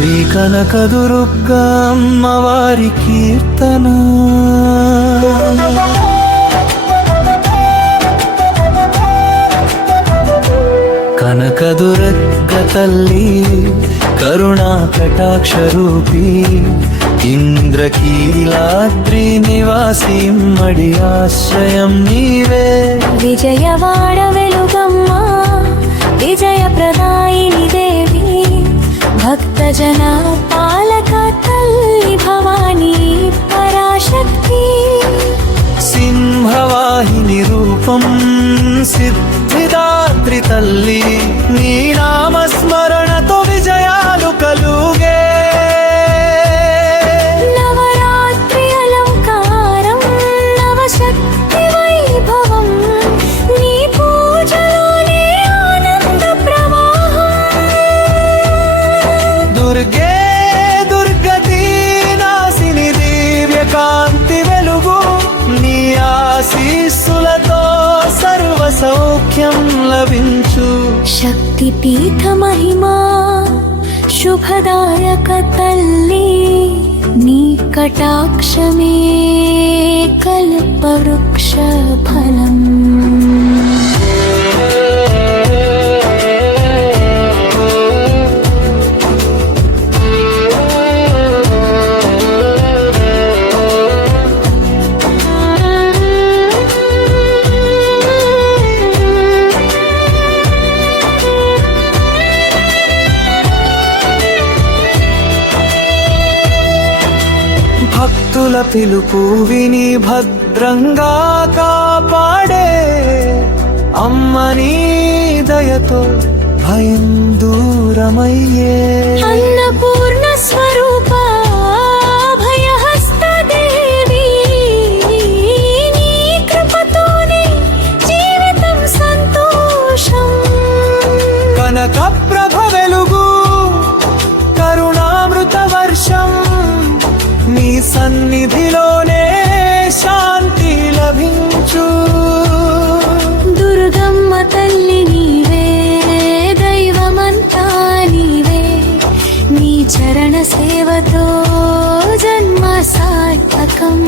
శ్రీ కనకదుర్గ అమ్మవారి కీర్తన. కనకదుర్గ తల్లి కరుణా కటాక్ష రూపీ, ఇంద్రకీలాద్రి నివాసి మడి ఆశ్రయం నీవే. విజయవాడ వెలుగమ్మ విజయ ప్రదాయిని దేవి, భక్తజన పాలక తల్లి భవానీ పరాశక్తి. సింహవాహిని రూపం సిద్ధిదాత్రి తల్లి, నీ నామస్మరణతో విజయాలు కలుగే. నవరాత్రి అలంకారం నవశక్తి వైభవం, నీ పూజలోనే ఆనంద ప్రవాహం. దుర్గే దుర్గతి నాశిని దివ్య కాంతి వెలుగు, నీ ఆశీస్సులతో సర్వ సౌఖ్యం లభించు. శక్తి పీఠ మహిమా శుభదాయక తల్లి, నీ కటాక్షమే కల్పవృక్ష ఫలం. భక్తుల పిలుపు విని భద్రంగా కాపాడే, అమ్మని దయతో భయం దూరమయ్యే. అన్నపూర్ణ స్వరూప భయహస్త దేవి, నీ కృపతోనే జీవితం సంతోషం. కనక ప్రభ వెలుగు కరుణామృత వర్షం, నీ సన్నిధిలోనే శాంతి లభించు. దుర్గమ్మ తల్లి నీవే, దైవమంతా నీవే, నీ చరణ సేవతో జన్మ సార్థకం.